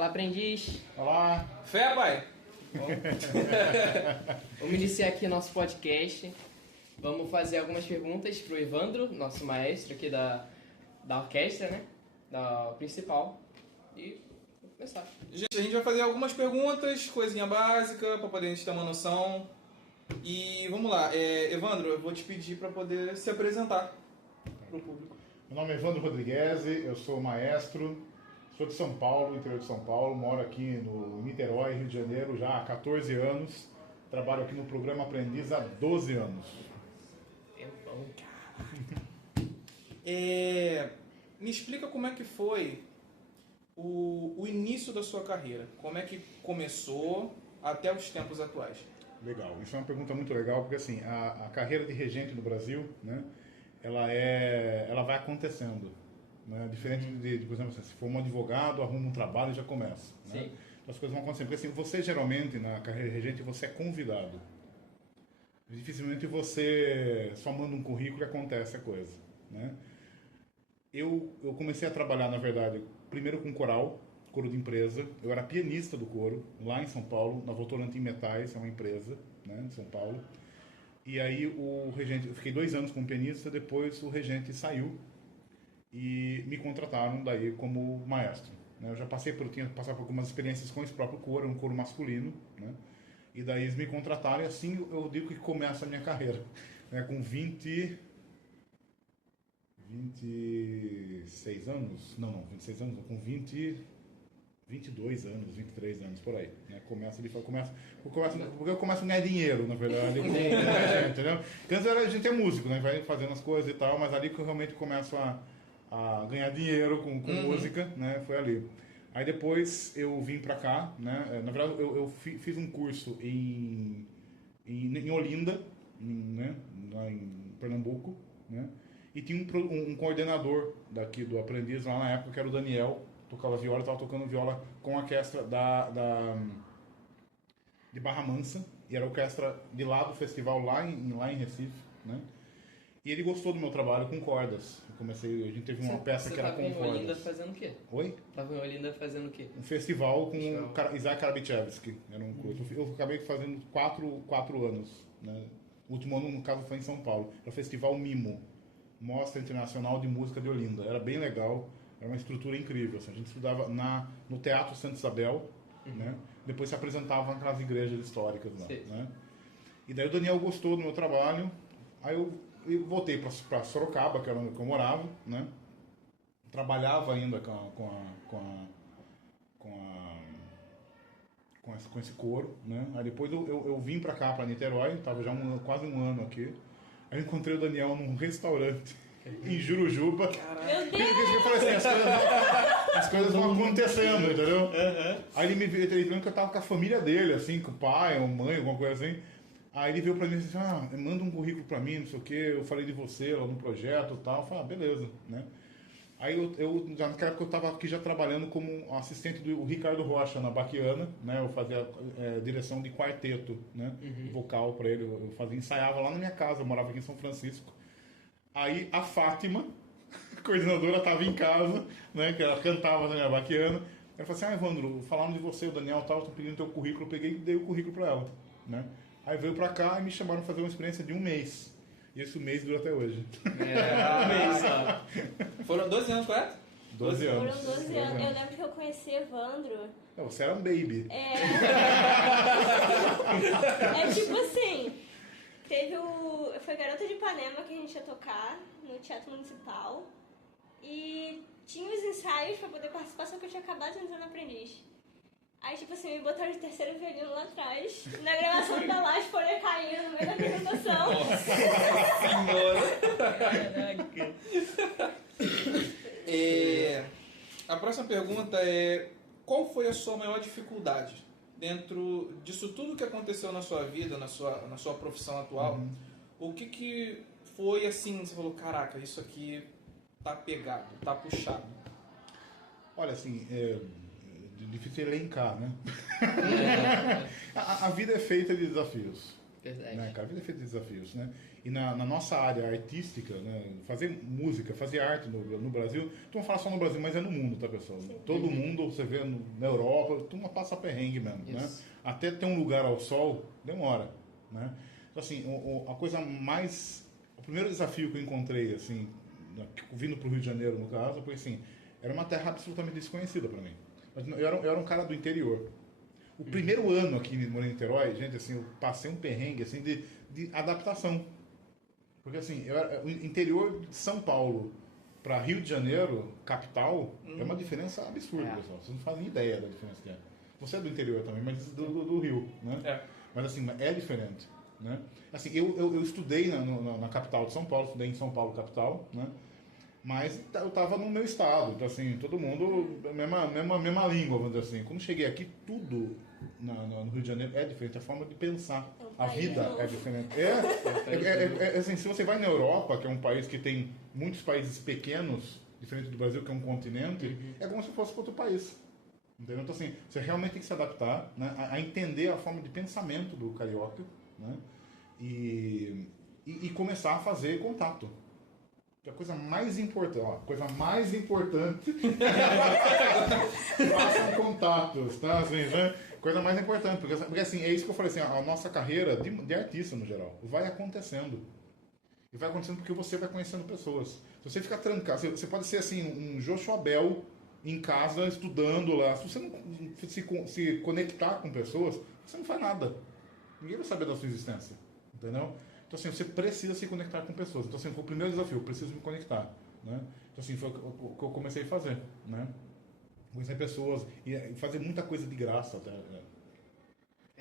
Fala, aprendiz. Olá. Fé, pai. Vamos iniciar aqui nosso podcast. Vamos fazer algumas perguntas pro Evandro, nosso maestro aqui da orquestra, né? Da principal. E vamos começar. Gente, a gente vai fazer algumas perguntas, coisinha básica, para poder a gente ter uma noção. E vamos lá. Evandro, eu vou te pedir para poder se apresentar pro público. Meu nome é Evandro Rodrigues, eu sou maestro, sou de São Paulo, interior de São Paulo, moro aqui no Niterói, Rio de Janeiro, já há 14 anos. Trabalho aqui no programa Aprendiz há 12 anos. Tempão, Me explica como é que foi o início da sua carreira. Como é que começou até os tempos atuais? Legal, isso é uma pergunta muito legal, porque assim, a carreira de regente no Brasil, né, ela vai acontecendo, né, diferente de, por exemplo, assim, se for um advogado, arruma um trabalho e já começa, né? Sim. Então, as coisas vão acontecendo, porque assim, você geralmente, na carreira de regente, você é convidado. Dificilmente você só manda um currículo e acontece a coisa, né? Eu comecei a trabalhar, na verdade, primeiro com coral, coro de empresa. Eu era pianista do coro, lá em São Paulo, na Votorantim Metais, é uma empresa, né, de São Paulo. E aí o regente, eu fiquei 2 anos como pianista, depois o regente saiu e me contrataram daí como maestro, né? Eu já tinha passado por algumas experiências com esse próprio coro, um coro masculino, né? E daí eles me contrataram e assim eu digo que começa a minha carreira, né? Com 26 anos, não, 26 anos, com 22 anos, 23 anos, por aí, né? Porque eu começo a ganhar dinheiro, na verdade, com a gente, entendeu? Porque antes a gente é músico, né? Vai fazendo as coisas e tal, mas ali que eu realmente começo a ganhar dinheiro com música, né? Foi ali. Aí depois eu vim pra cá, né? Na verdade eu fiz um curso em Olinda, né? Lá em Pernambuco, né? E tinha um coordenador daqui do Aprendiz lá na época, que era o Daniel, tocava viola, estava tocando viola com a orquestra de Barra Mansa, e era a orquestra de lá do festival lá em Recife, né? E ele gostou do meu trabalho com cordas. A gente teve uma peça que era com cordas. Você tava em Olinda fazendo o quê? Oi? Tava em Olinda fazendo o quê? Um festival com Isaac Karabichevsky, era um curso. Eu acabei fazendo 4 anos, né? O último ano, no caso, foi em São Paulo. Era o Festival Mimo, Mostra Internacional de Música de Olinda. Era bem legal, era uma estrutura incrível. Assim, a gente estudava no Teatro Santa Isabel, né? Depois se apresentava naquelas igrejas históricas lá, né? E daí o Daniel gostou do meu trabalho, aí eu voltei para Sorocaba, que era onde eu morava, né? Trabalhava ainda com esse coro, né? Aí depois eu vim para cá, para Niterói, estava já quase um ano aqui. Aí eu encontrei o Daniel num restaurante em Jurujuba. Meu Deus! Eu falei assim, as coisas vão acontecendo, entendeu? Uhum. Aí ele viu que eu tava com a família dele, assim, com o pai, a mãe, alguma coisa assim. Aí ele veio pra mim e disse assim, manda um currículo pra mim, não sei o que, eu falei de você lá no projeto e tal. Eu falei, beleza, né? Aí já naquela época eu estava aqui já trabalhando como assistente do Ricardo Rocha na Baquiana, né? Eu fazia direção de quarteto, né? Vocal para ele, ensaiava lá na minha casa, eu morava aqui em São Francisco. Aí a Fátima, a coordenadora, estava em casa, né? Que ela cantava na minha Baquiana. Ela falou assim, Evandro, falaram de você, o Daniel tal, estão pedindo teu currículo, eu peguei e dei o currículo para ela, né? Aí veio para cá e me chamaram para fazer uma experiência de 1 mês. E esse mês dura até hoje. Um mês só. Foram 12 anos, correto? 12 anos. Foram 12 anos. Eu lembro que eu conheci Evandro. Você era um baby. Tipo assim, foi Garota de Ipanema que a gente ia tocar no Teatro Municipal. E tinha os ensaios pra poder participar, só que eu tinha acabado de entrar no Aprendiz. Aí, tipo assim, me botaram de terceiro violino lá atrás. Na gravação da laje, folha caindo no meio da apresentação. Nossa senhora! A próxima pergunta é: qual foi a sua maior dificuldade dentro disso tudo que aconteceu na sua vida, na sua profissão atual? O que foi assim, você falou, caraca, isso aqui tá pegado, tá puxado? Olha, assim, difícil elencar, né? A vida é feita de desafios, Verdade. Né, cara? A vida é feita de desafios, né? E na nossa área artística, né? Fazer música, fazer arte no Brasil, tu não fala só no Brasil, mas é no mundo, tá, pessoal? Todo mundo, você vê na Europa, tu não passa perrengue mesmo, né? Até ter um lugar ao sol, demora, né? Então, assim, a coisa mais... O primeiro desafio que eu encontrei, assim, vindo pro Rio de Janeiro, no caso, foi assim, era uma terra absolutamente desconhecida para mim. Mas eu era um cara do interior. O primeiro ano aqui em Niterói, gente, assim, eu passei um perrengue, assim, de adaptação. Porque, assim, o interior de São Paulo para Rio de Janeiro, capital, é uma diferença absurda, pessoal. Vocês não fazem ideia da diferença que é. Você é do interior também, mas do Rio, né? Mas, assim, é diferente, né? Assim, eu estudei na capital de São Paulo, estudei em São Paulo, capital, né? Mas eu estava no meu estado, então assim, todo mundo, mesma língua, vamos dizer assim. Quando cheguei aqui, tudo no Rio de Janeiro é diferente, a forma de pensar, a vida é diferente. Assim, se você vai na Europa, que é um país que tem muitos países pequenos, diferente do Brasil, que é um continente, é como se fosse outro país. Entendeu? Então assim, você realmente tem que se adaptar, né, a entender a forma de pensamento do carioca, né, e começar a fazer contato. Que a coisa mais importante, façam contatos, tá? Assim, né? Coisa mais importante, porque assim, é isso que eu falei, assim, a nossa carreira de artista no geral vai acontecendo. E vai acontecendo porque você vai conhecendo pessoas. Se você ficar trancado, você pode ser assim, um Joshua Bell em casa, estudando lá. Se você não se conectar com pessoas, você não faz nada. Ninguém vai saber da sua existência, entendeu? Então, assim, você precisa se conectar com pessoas. Então, assim, foi o primeiro desafio, eu preciso me conectar, né? Então, assim, foi o que eu comecei a fazer, né? Conhecer pessoas e fazer muita coisa de graça até.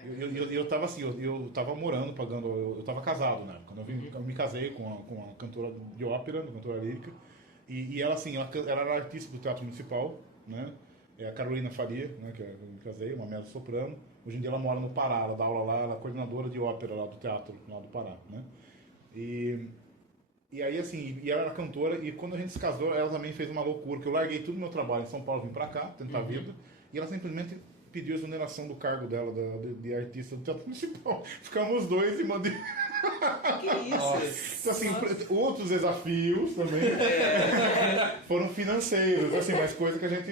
Eu tava assim, eu tava morando, pagando, eu tava casado, né? Quando eu me casei com uma cantora de ópera, uma cantora lírica, e ela, assim, ela era artista do Teatro Municipal, né? É a Carolina Faria, né, que eu me casei, uma mezzo-soprano. Hoje em dia ela mora no Pará, ela dá aula lá, ela é coordenadora de ópera lá do teatro, lá do Pará, né? E aí, assim, e ela era cantora, e quando a gente se casou, ela também fez uma loucura, que eu larguei tudo meu trabalho em São Paulo, vim pra cá, tentar a vida, e ela simplesmente pediu a exoneração do cargo dela, de artista do Teatro Municipal. Ficamos os dois e mandei... Que isso? Então, assim, outros desafios também foram financeiros, assim, mas coisa que a gente...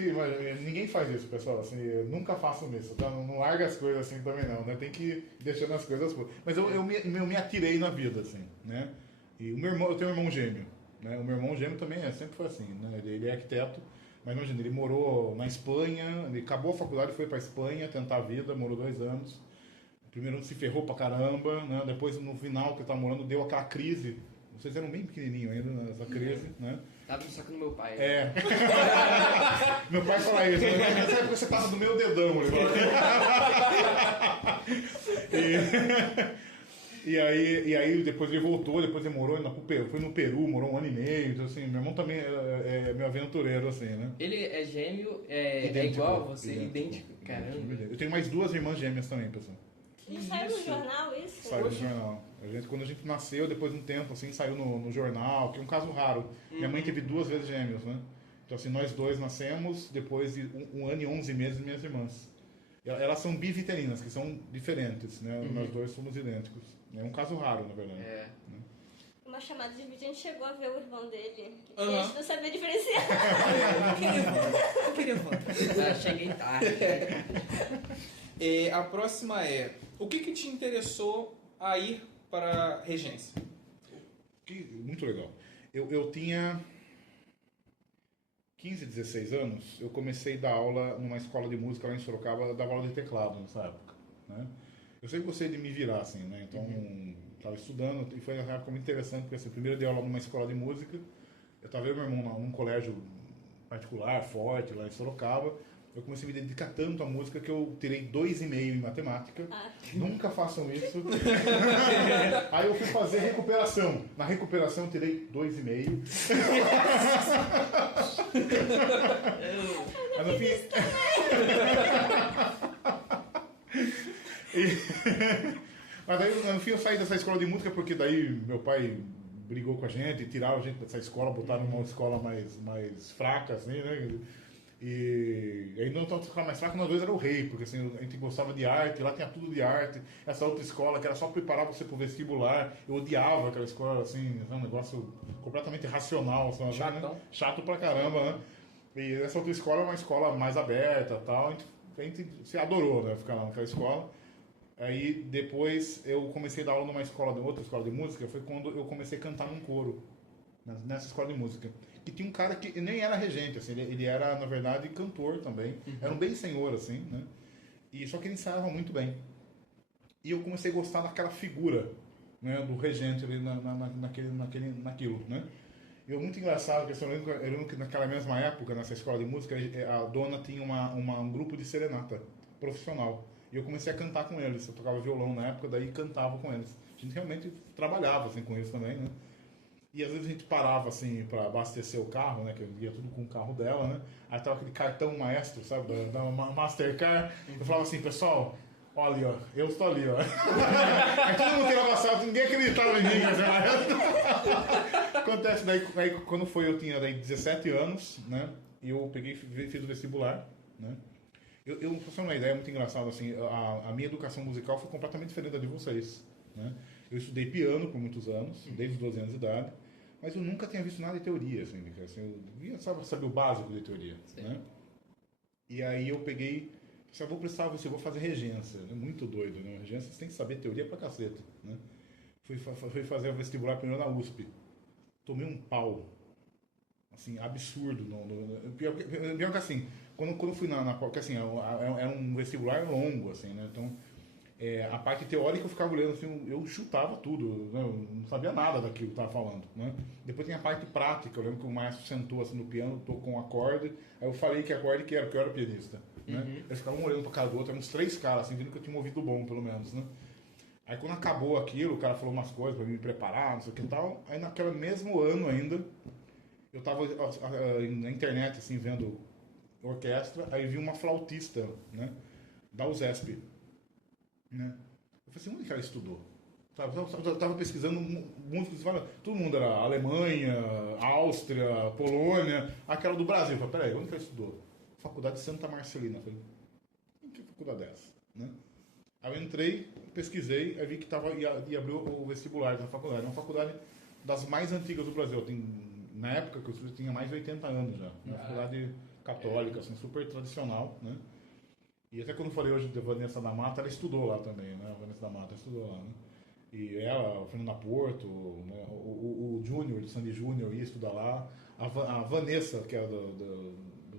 Ninguém faz isso, pessoal, assim, eu nunca faço isso, tá? Não larga as coisas assim também não, né? Tem que ir deixando as coisas... Mas eu me atirei na vida, assim, né? E o meu irmão, eu tenho um irmão gêmeo, né? O meu irmão gêmeo também sempre foi assim, né? Ele é arquiteto, mas imagina, ele morou na Espanha, ele acabou a faculdade, foi pra Espanha tentar a vida, morou 2 anos. Primeiro se ferrou pra caramba, né? Depois no final que ele tava morando deu aquela crise. Vocês eram bem pequenininhos ainda nessa crise, né? Tava no saco do meu pai. É. Meu pai fala isso. Nessa época você tava do meu dedão. Ele fala. E aí depois ele voltou, depois ele morou foi no Peru, morou 1 ano e meio. Então, assim, meu irmão também é meu aventureiro, assim, né? Ele é gêmeo, é igual a você, idêntico. Caramba. Eu tenho mais 2 irmãs gêmeas também, pessoal. Não saiu no jornal isso? Saiu no jornal. Quando a gente nasceu, depois de um tempo, assim, saiu no jornal, que é um caso raro. Minha mãe teve 2 vezes gêmeos, né? Então, assim, nós 2 nascemos, depois de 1 ano e 11 meses, minhas irmãs. Elas são biviterinas, que são diferentes, né? Nós 2 somos idênticos. É um caso raro, na verdade. É. Né? Uma chamada de vídeo, a gente chegou a ver o irmão dele. E Aham. a gente não sabia diferenciar. Eu queria votar. Cheguei tarde. A próxima é: o que te interessou a ir para a regência? Muito legal. Eu tinha 15, 16 anos, eu comecei a dar aula numa escola de música lá em Sorocaba, eu dava aula de teclado nessa época, né? Eu sempre gostei de me virar, assim, né? Então, estava estudando, e foi uma época muito interessante, porque assim, primeiro eu dei aula numa escola de música, eu estava eu e meu irmão num colégio particular, forte, lá em Sorocaba. Eu comecei a me dedicar tanto à música que eu tirei 2,5 em matemática. Nunca façam isso. Aí eu fui fazer recuperação. Na recuperação eu tirei 2,5. Mas no fim... Mas daí, no fim, eu saí dessa escola de música porque daí meu pai brigou com a gente, tiraram a gente dessa escola, botaram numa escola mais fraca, assim, né? E ainda não estava mais fraco, nós dois era o rei, porque assim, a gente gostava de arte, lá tinha tudo de arte. Essa outra escola, que era só preparar você pro vestibular, eu odiava aquela escola, assim, um negócio completamente irracional, assim, Chatão. né? Chato pra caramba, né? E essa outra escola é uma escola mais aberta e tal, a gente se adorou, né, ficar lá naquela escola. Aí depois eu comecei a dar aula numa escola, outra escola de música, foi quando eu comecei a cantar num coro, nessa escola de música. E tinha um cara que nem era regente, assim, ele era, na verdade, cantor também. Era um bem senhor, assim, né? E, só que ele ensaiava muito bem. E eu comecei a gostar daquela figura, né, do regente ali naquilo, né? E é muito engraçado, porque eu lembro que naquela mesma época, nessa escola de música, a dona tinha um grupo de serenata profissional. E eu comecei a cantar com eles. Eu tocava violão na época, daí cantava com eles. A gente realmente trabalhava assim, com eles também, né? E às vezes a gente parava assim para abastecer o carro, né? Que eu ia tudo com o carro dela, né? Aí tava aquele cartão maestro, sabe? Da Mastercard. Eu falava assim, pessoal, olha ali, ó, eu estou ali, ó. Aí todo mundo tirava sarro, ninguém acreditava em mim, né? Acontece, daí quando foi, eu tinha daí 17 anos, né? E eu peguei e fiz o vestibular, né? Eu vou fazer uma ideia muito engraçada, assim, a minha educação musical foi completamente diferente da de vocês, né? Eu estudei piano por muitos anos, desde os 12 anos de idade, mas eu nunca tinha visto nada de teoria, assim, eu devia saber o básico de teoria, né? E aí eu peguei, eu vou prestar, eu vou fazer regência, é muito doido, né? Regência você tem que saber teoria pra caceta, né? Fui fazer o vestibular primeiro na USP, tomei um pau, assim, absurdo, pior que assim, quando fui porque assim, era um vestibular longo, assim, né? Então, a parte teórica eu ficava olhando, assim, eu chutava tudo, né? Eu não sabia nada daquilo que eu estava falando, né? Depois tem a parte prática, eu lembro que o maestro sentou assim no piano, tocou um acorde, aí eu falei que acorde que era, porque eu era pianista, né? Eles ficavam olhando pra cara do outro, eram uns 3 caras, assim, vendo que eu tinha um ouvido bom, pelo menos, né? Aí quando acabou aquilo, o cara falou umas coisas pra me preparar, não sei o que e tal, aí naquele mesmo ano ainda, eu tava na internet, assim, vendo orquestra, aí vi uma flautista, né, da USESP, né. Eu falei assim, onde que ela estudou? Eu tava pesquisando músicos, todo mundo era Alemanha, Áustria, Polônia, aquela do Brasil. Eu falei, peraí, onde que ela estudou? Faculdade de Santa Marcelina. Eu falei, que faculdade é essa, né? Aí eu entrei, pesquisei, aí vi que ia abrir o vestibular da faculdade. É uma faculdade das mais antigas do Brasil. Na época que eu estudei, tinha mais de 80 anos já. Uma faculdade católica, assim, super tradicional, né? E até quando eu falei hoje de Vanessa da Mata, ela estudou lá também, né? A Vanessa da Mata estudou lá, né? E ela, o Fernanda Porto, né? o Júnior, de Sandy Júnior, ia estudar lá. A Vanessa, que é do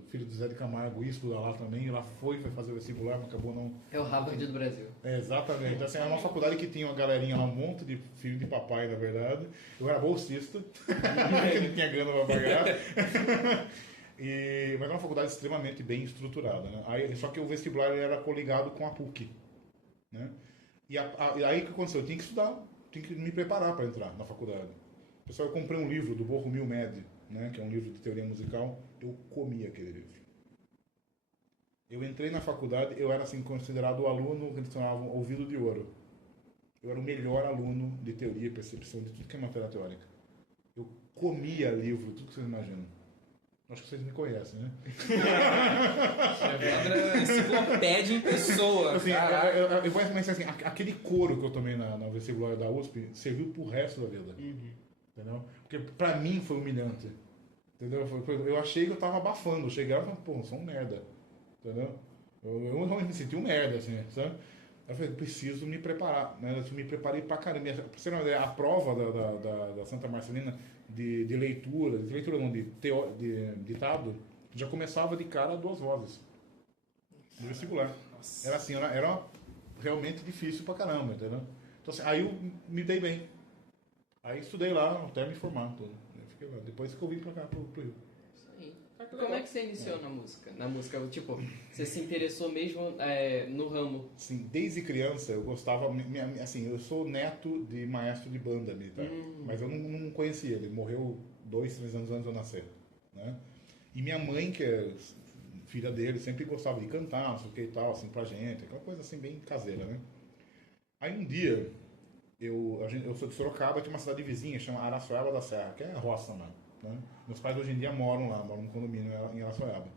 filho do Zé de Camargo, ia estudar lá também. Ela foi fazer o vestibular, mas acabou não... É o Harvard do Brasil. Exatamente. Então, assim, era uma faculdade que tinha uma galerinha lá, um monte de filho de papai, na verdade. Eu era bolsista, porque não tinha grana para pagar. Mas era uma faculdade extremamente bem estruturada, né? Só que o vestibular ele era coligado com a PUC, né? E aí o que aconteceu? Eu tinha que estudar, tinha que me preparar para entrar na faculdade. Pessoal, eu comprei um livro do Borromil Med, né? Que é um livro de teoria musical. Eu comi aquele livro. Eu entrei na faculdade, eu era assim considerado o aluno que eles chamavam ouvido de ouro. Eu era o melhor aluno de teoria e percepção de tudo que é matéria teórica. Eu comia livro, tudo que vocês imaginam. Acho que vocês me conhecem, né? Evandro, enciclopédia em pessoa. Assim, mas assim, aquele couro que eu tomei na vestibular da USP serviu pro resto da vida. Entendeu? Porque pra mim foi humilhante. Entendeu? Eu achei que eu tava abafando. Eu cheguei lá e falei, pô, eu sou um merda. Entendeu? Eu realmente me senti um merda, assim, sabe? Eu falei, preciso me preparar, né? Eu me preparei pra caramba. Pra você ter uma ideia, a prova da Santa Marcelina de leitura não, de ditado, já começava de cara a 2 vozes. No vestibular. Era assim, era realmente difícil pra caramba, entendeu? Então assim, aí eu me dei bem. Aí estudei lá até me formar, tudo. Fiquei lá. Depois que eu vim pra cá, pro Rio. Como é que você iniciou na música? Na música, tipo, você se interessou mesmo no ramo? Sim, desde criança eu gostava, assim, eu sou neto de maestro de banda militar, mas eu não conhecia ele, morreu 2, 3 anos antes de eu nascer, né? E minha mãe, que é filha dele, sempre gostava de cantar, não sei o que e tal, assim, pra gente, aquela coisa assim bem caseira, né? Aí um dia, eu sou de Sorocaba, tinha uma cidade vizinha, chama Araçoiaba da Serra, que é roça, mano. Né? Meus pais hoje em dia moram lá, moram num condomínio em Araçoiaba.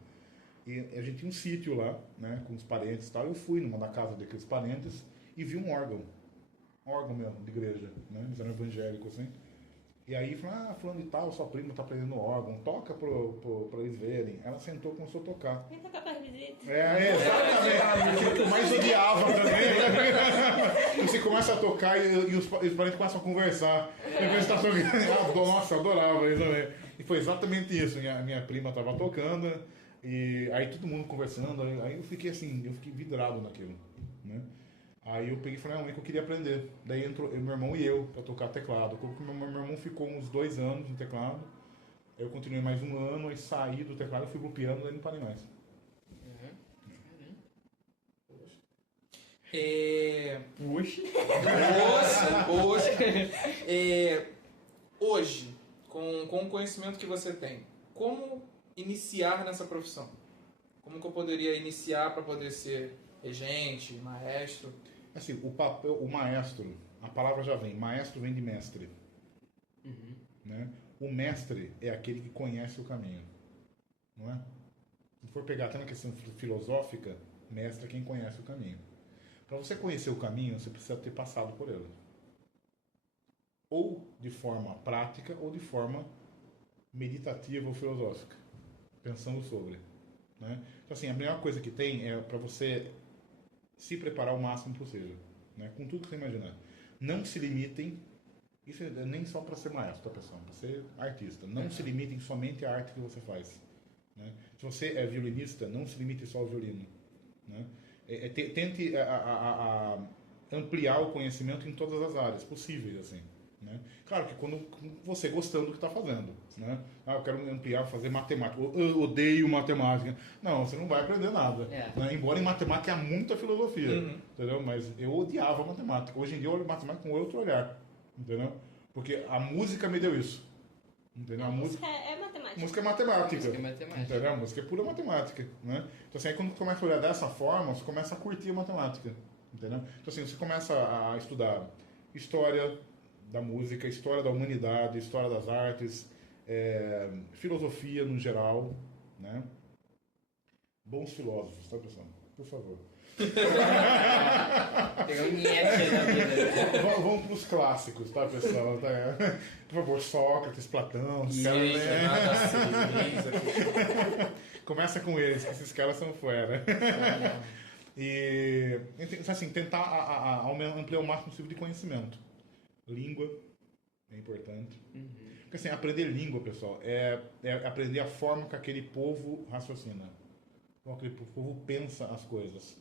E a gente tinha um sítio lá, né, com os parentes e tal. Eu fui numa da casa daqueles parentes e vi um órgão mesmo, de igreja, né? Eles eram evangélicos, assim. E aí falou, fulano e tal, sua prima tá aprendendo órgão, toca pra eles verem. Ela sentou e começou a tocar. Vem tocar pra visita. Exatamente. O que eu mais odiava também. Você começa a tocar e os parentes começam a conversar. Depois tá tocando. Nossa, eu adorava isso também. E foi exatamente isso. Minha prima tava tocando, e aí todo mundo conversando. Aí eu fiquei vidrado naquilo, né? Aí eu peguei e falei, que eu queria aprender. Daí entrou meu irmão e eu pra tocar teclado. Meu irmão ficou uns 2 anos no teclado. Eu continuei mais 1 ano, aí saí do teclado, fui pro piano, daí não parei mais. Hoje, com o conhecimento que você tem, como iniciar nessa profissão? Como que eu poderia iniciar para poder ser regente, maestro? Assim, o maestro, a palavra já vem, maestro vem de mestre. Né? O mestre é aquele que conhece o caminho, não é? Se for pegar até na questão filosófica, mestre é quem conhece o caminho. Para você conhecer o caminho, você precisa ter passado por ele. Ou de forma prática, ou de forma meditativa ou filosófica, pensando sobre. Né? Então, assim, a melhor coisa que tem é para você se preparar o máximo possível, né? Com tudo que você imaginar. Não se limitem, isso é nem só para ser maestro, tá, pessoal? Para ser artista. Não se limitem somente à arte que você faz. Né? Se você é violinista, não se limite só ao violino. Né? Tente ampliar o conhecimento em todas as áreas possíveis, assim. Né? Claro que quando você gostando do que está fazendo, né? Eu quero ampliar, fazer matemática, eu odeio matemática. Não, você não vai aprender nada. Né? Embora em matemática há muita filosofia, entendeu? Mas eu odiava matemática. Hoje em dia eu olho matemática com outro olhar, entendeu? Porque a música me deu isso. Entendeu? A música é matemática. Música é matemática. Música é matemática. Entendeu? A música é pura matemática, né? Então assim, aí quando você começa a olhar dessa forma, você começa a curtir a matemática, entendeu? Então assim, você começa a estudar história da música, história da humanidade, história das artes, filosofia no geral, né? Bons filósofos, tá, pessoal? Por favor. Pegar um Nietzsche da vida. Vamos para os clássicos, tá, pessoal? Tá? Por favor, Sócrates, Platão, começa com eles, que esses caras são fera. E assim, tentar ampliar o máximo possível de conhecimento. Língua é importante. Porque assim, aprender língua, pessoal, é aprender a forma que aquele povo raciocina. Como aquele povo pensa as coisas.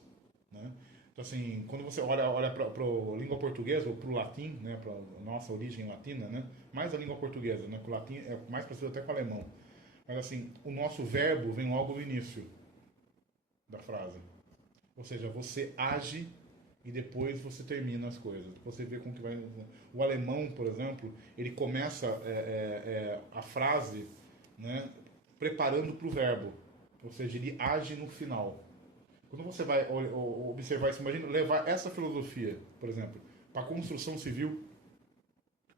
Né? Então assim, quando você olha para a língua portuguesa ou para o latim, né, para a nossa origem latina, né, mais a língua portuguesa, né, que o latim é mais parecido até com o alemão. Mas assim, o nosso verbo vem logo no início da frase. Ou seja, você age e depois você termina as coisas. Você vê como que vai. O alemão, por exemplo, ele começa a frase, né, preparando para o verbo. Ou seja, ele age no final. Quando você vai observar isso, imagina levar essa filosofia, por exemplo, para a construção civil.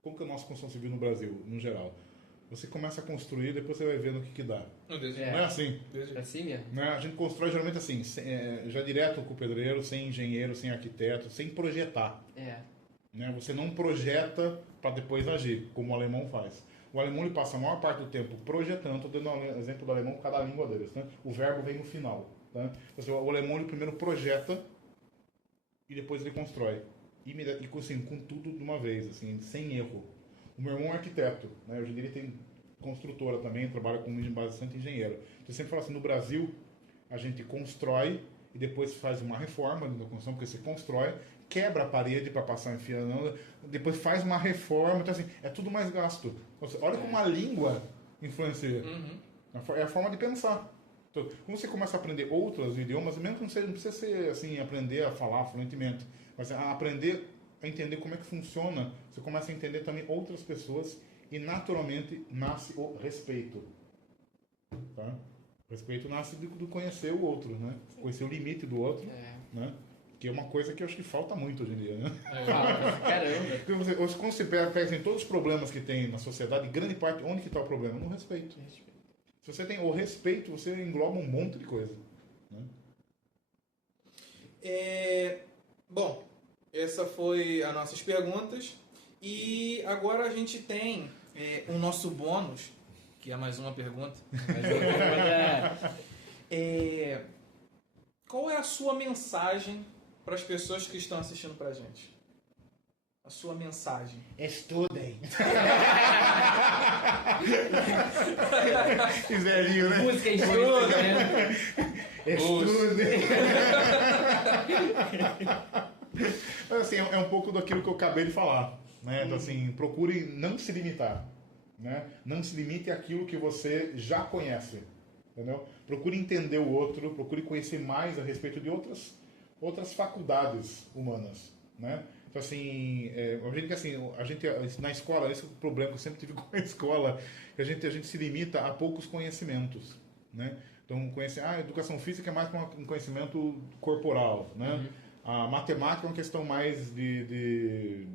Como que é a nossa construção civil no Brasil, no geral? Você começa a construir, depois você vai vendo o que dá. Não é assim? É assim mesmo? Né? A gente constrói geralmente assim, já direto com o pedreiro, sem engenheiro, sem arquiteto, sem projetar. Né? Você não projeta para depois agir, como o alemão faz. O alemão ele passa a maior parte do tempo projetando, estou dando um exemplo do alemão, cada língua deles. Né? O verbo vem no final. Tá? O alemão ele primeiro projeta e depois ele constrói. E assim, com tudo de uma vez, assim, sem erro. O meu irmão é arquiteto, né? Hoje em dia ele tem construtora também, trabalha com bastante engenheiro. Então eu sempre falo assim, no Brasil a gente constrói e depois faz uma reforma da construção, porque você constrói, quebra a parede para passar enfiando, depois faz uma reforma, então assim, é tudo mais gasto. Olha como a língua influencia. É a forma de pensar. Então, quando você começa a aprender outros idiomas, mesmo que não precisa ser assim, aprender a falar fluentemente, mas a aprender a entender como é que funciona, você começa a entender também outras pessoas e naturalmente nasce o respeito. Tá? O respeito nasce do conhecer o outro, né? Conhecer o limite do outro, né? Que é uma coisa que eu acho que falta muito hoje em dia, né? Caramba! Quando você pega assim, todos os problemas que tem na sociedade, grande parte, onde que está o problema? No respeito. Se você tem o respeito, você engloba um monte de coisa. Né? Bom, essa foi as nossas perguntas. E agora a gente tem o nosso bônus, que é mais uma pergunta. Qual é a sua mensagem para as pessoas que estão assistindo pra gente? A sua mensagem. Estudem. Que velhinho, né? Música estuda, né? Estudem. Assim, é um pouco daquilo que eu acabei de falar. Né? Então, assim, procure não se limitar. Né? Não se limite àquilo que você já conhece. Entendeu? Procure entender o outro, procure conhecer mais a respeito de outras faculdades humanas. Né? Então, assim, a gente na escola, esse é o problema que eu sempre tive com a escola, que a gente se limita a poucos conhecimentos. Né? Então, a educação física é mais um conhecimento corporal. Né? A matemática é uma questão mais de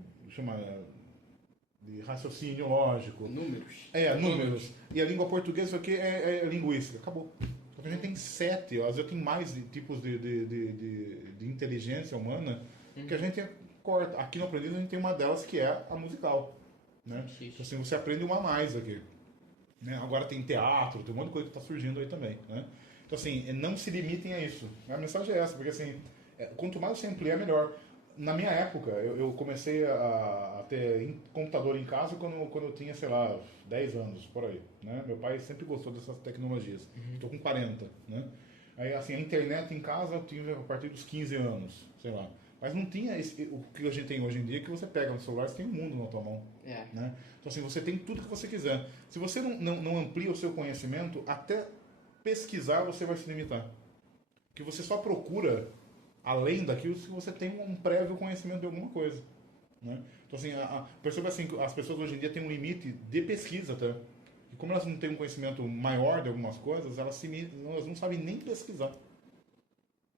raciocínio lógico. Números. Números. E a língua portuguesa, isso aqui é linguística. Acabou. Então, a gente tem 7, às vezes tem mais tipos de inteligência humana que a gente corta. Aqui no Aprendiz a gente tem uma delas que é a musical. Né? Então, assim, você aprende uma a mais aqui. Né? Agora tem teatro, tem um monte de coisa que está surgindo aí também. Né? Então, assim, não se limitem a isso. A mensagem é essa, porque assim, quanto mais você ampliar, melhor. Na minha época, eu comecei a ter computador em casa quando eu tinha, sei lá, 10 anos, por aí. Né? Meu pai sempre gostou dessas tecnologias. Estou com 40. Né? Aí, assim, a internet em casa eu tive a partir dos 15 anos, sei lá. Mas não tinha o que a gente tem hoje em dia, que você pega no celular, você tem o mundo na tua mão. Né? Então, assim, você tem tudo que você quiser. Se você não amplia o seu conhecimento, até pesquisar você vai se limitar. Porque você só procura além daquilo se você tem um prévio conhecimento de alguma coisa. Né? Então, assim, perceba assim, que as pessoas hoje em dia têm um limite de pesquisa até. E como elas não têm um conhecimento maior de algumas coisas, elas não sabem nem pesquisar.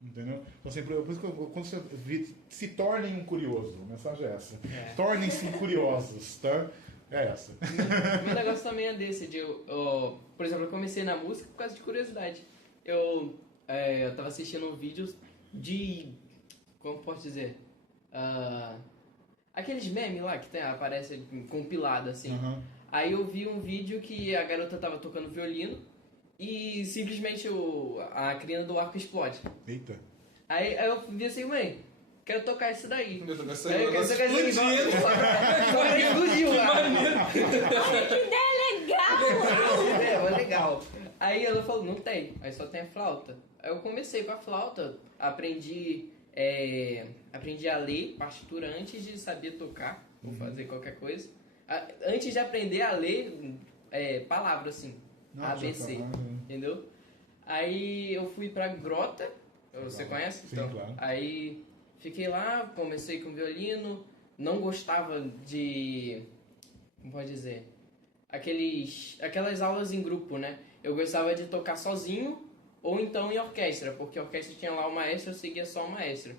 Entendeu? Então, assim, por isso que quando você se tornem um curioso, a mensagem é essa. Tornem-se curiosos, tá? É essa. Meu negócio também é desse, por exemplo, eu comecei na música por causa de curiosidade. Eu tava assistindo vídeos como posso dizer? Aqueles memes lá que aparece compilado assim. Aí eu vi um vídeo que a garota tava tocando violino e simplesmente a crina do arco explode. Eita. Aí eu vi assim, mãe, quero tocar isso daí. Eu quero tocar isso explodindo. Explodiu lá. Que ideia legal! É legal. Aí ela falou, não tem, aí só tem a flauta. Aí eu comecei com a flauta, aprendi a ler partitura antes de saber tocar, ou fazer qualquer coisa. Antes de aprender a ler palavra, assim, ABC, entendeu? Aí eu fui pra grota, você conhece? Sim, Então, claro. aí fiquei lá, comecei com violino, não gostava de, como pode dizer, aquelas aulas em grupo, né? Eu gostava de tocar sozinho, ou então em orquestra, porque a orquestra tinha lá o maestro, eu seguia só o maestro.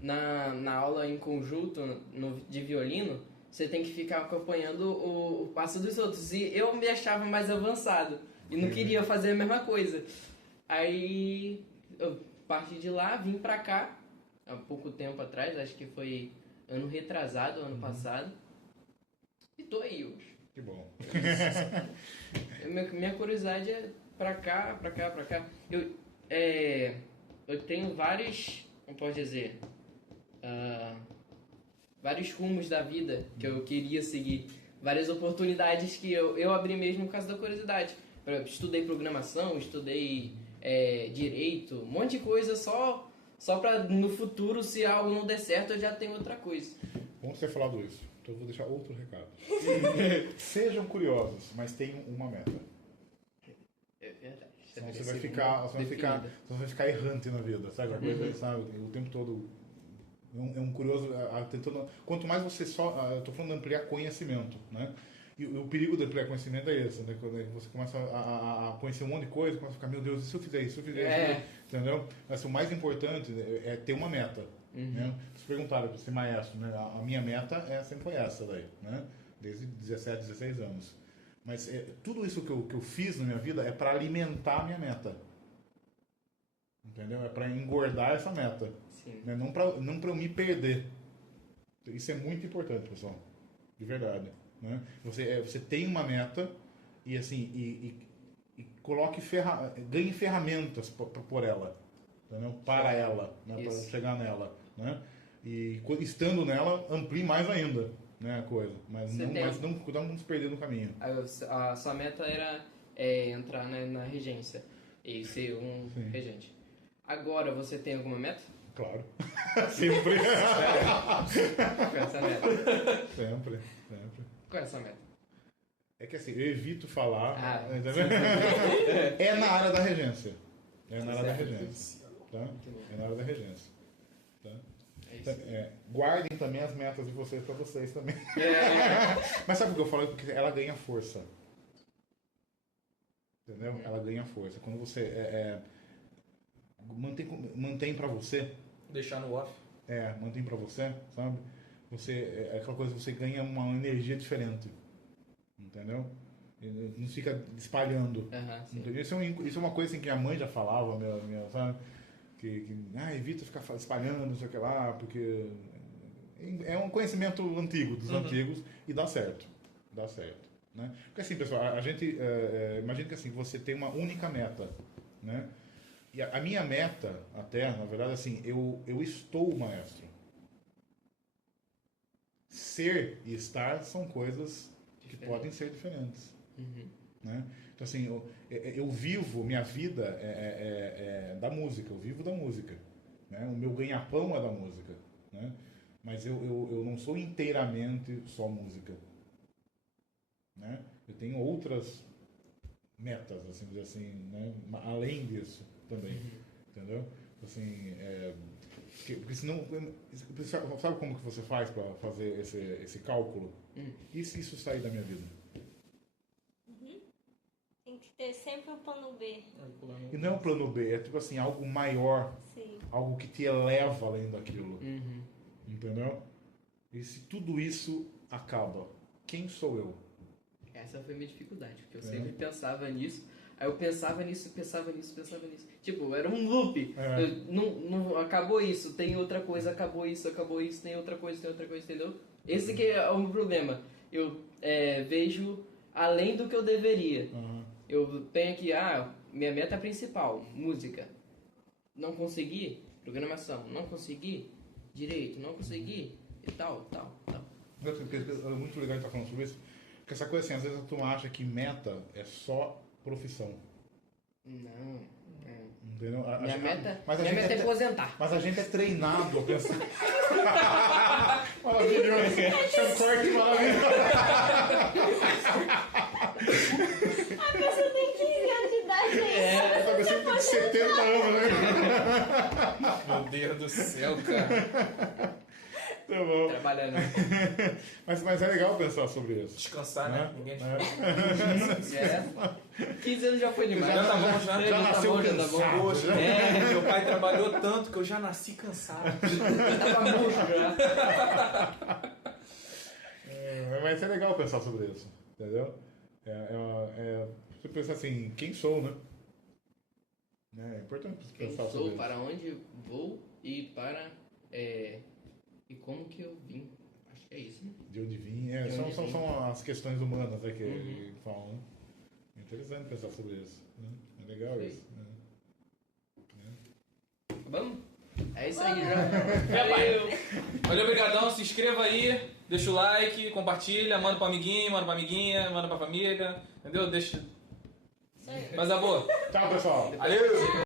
Na aula em conjunto de violino, você tem que ficar acompanhando o passo dos outros. E eu me achava mais avançado e não queria fazer a mesma coisa. Aí eu parti de lá, vim pra cá, há pouco tempo atrás, acho que foi ano retrasado, ano passado. E tô aí hoje. Que bom. Minha curiosidade é pra cá. Eu tenho vários, como pode dizer, vários rumos da vida que eu queria seguir. Várias oportunidades que eu abri mesmo por causa da curiosidade. Eu estudei programação, estudei direito, um monte de coisa só pra no futuro, se algo não der certo, eu já tenho outra coisa. Bom você ter falado isso. Então eu vou deixar outro recado. Sejam curiosos, mas tenham uma meta. É verdade. Senão você vai ficar errante na vida, sabe? Sabe? O tempo todo é um curioso tentando. Quanto mais você eu estou falando de ampliar conhecimento, né? E o perigo de ampliar conhecimento é esse, né? Quando você começa a conhecer um monte de coisa, começa a ficar, meu Deus, e se eu fizer isso, entendeu? Mas o mais importante é ter uma meta. Né? Vocês perguntaram para ser maestro, né? A minha meta sempre foi essa daí, né? Desde 17, 16 anos. Mas tudo isso que eu fiz na minha vida é para alimentar a minha meta. Entendeu? É para engordar essa meta. Sim. Né? Não para eu me perder. Isso é muito importante, pessoal. De verdade. Né? Você tem uma meta e assim e coloque ganhe ferramentas por ela. Entendeu? Para ela. Né? Para chegar nela. Né? E estando nela, amplie mais ainda, né, a coisa. Mas não se perder no caminho. A sua meta era entrar, né, na regência e ser um regente. Agora você tem alguma meta? Claro. Sempre. Qual é essa meta? Sempre. Qual é essa meta? É que assim, eu evito falar. Ah, entendeu? É na área da regência. É na área da Certo. regência. Tá? Muito bom. É na área da regência. Tá? É isso. Guardem também as metas de vocês para vocês também. É. Mas sabe o que eu falo? Porque ela ganha força. Entendeu? Ela ganha força. Quando você mantém para você, Deixar no off. mantém para você, sabe? Você, aquela coisa, você ganha uma energia diferente. Entendeu? E não fica espalhando. Sim. Entendeu? Isso é uma coisa assim, que minha mãe já falava, sabe? Evita ficar espalhando, não sei o que lá, porque é um conhecimento antigo, dos antigos, e dá certo. Dá certo. Né? Porque assim, pessoal, a gente imagina que assim, você tem uma única meta, né? E a minha meta, até, na verdade, assim, eu estou o maestro. Ser e estar são coisas que podem ser diferentes. Uhum. Né? Então, assim, eu vivo, minha vida da música, eu vivo da música. Né? O meu ganha-pão é da música. Né? Mas eu não sou inteiramente só música. Né? Eu tenho outras metas, assim, dizer assim, né? Além disso também. Entendeu? Assim, porque senão, sabe como que você faz para fazer esse cálculo? E se isso sair da minha vida? Tem que ter sempre um plano B. E não é um plano B, é tipo assim, algo maior, Sim. algo que te eleva além daquilo. Uhum. Entendeu? E se tudo isso acaba, quem sou eu? Essa foi a minha dificuldade, porque eu sempre pensava nisso. Aí eu pensava nisso. Tipo, era um loop. Não acabou isso, tem outra coisa, acabou isso, tem outra coisa, entendeu? Esse que é o meu problema. Eu vejo além do que eu deveria. Eu tenho aqui, minha meta principal, música. Não consegui, programação. Não consegui, direito. Não consegui, e tal. É muito legal estar falando sobre isso. Porque essa coisa assim, às vezes a turma acha que meta é só profissão. Não. Entendeu? Minha meta gente é aposentar. Mas a gente é treinado a pensar. Maravilhoso. É um corte maravilhoso. A pessoa tem 15 anos de idade ainda. Essa pessoa tem 70 anos, né? Meu Deus do céu, cara. Tá bom. Trabalhando. Mas é legal pensar sobre isso. Descansar, né? Ninguém É. 15 anos já foi demais. Já tá bom, já. Já nasceu cansado. Poxa, meu pai trabalhou tanto que eu já nasci cansado. Tava murcho já. Mas é legal pensar sobre isso, entendeu? Você pensa assim, quem sou, né? É importante Quem pensar sou, sobre isso. para onde vou e para... e como que eu vim. Acho que é isso, né? De onde vim. De onde vim. São as questões humanas que falam, né? É interessante pensar sobre isso. Né? É legal Sim. isso. Né? Vamos? É isso aí já. Valeu! Valeu, obrigadão. Se inscreva aí, deixa o like, compartilha, manda pro amiguinho, manda pra amiguinha, manda pra família. Entendeu? Deixa. Isso aí. Mas a boa. Tchau, pessoal. Valeu!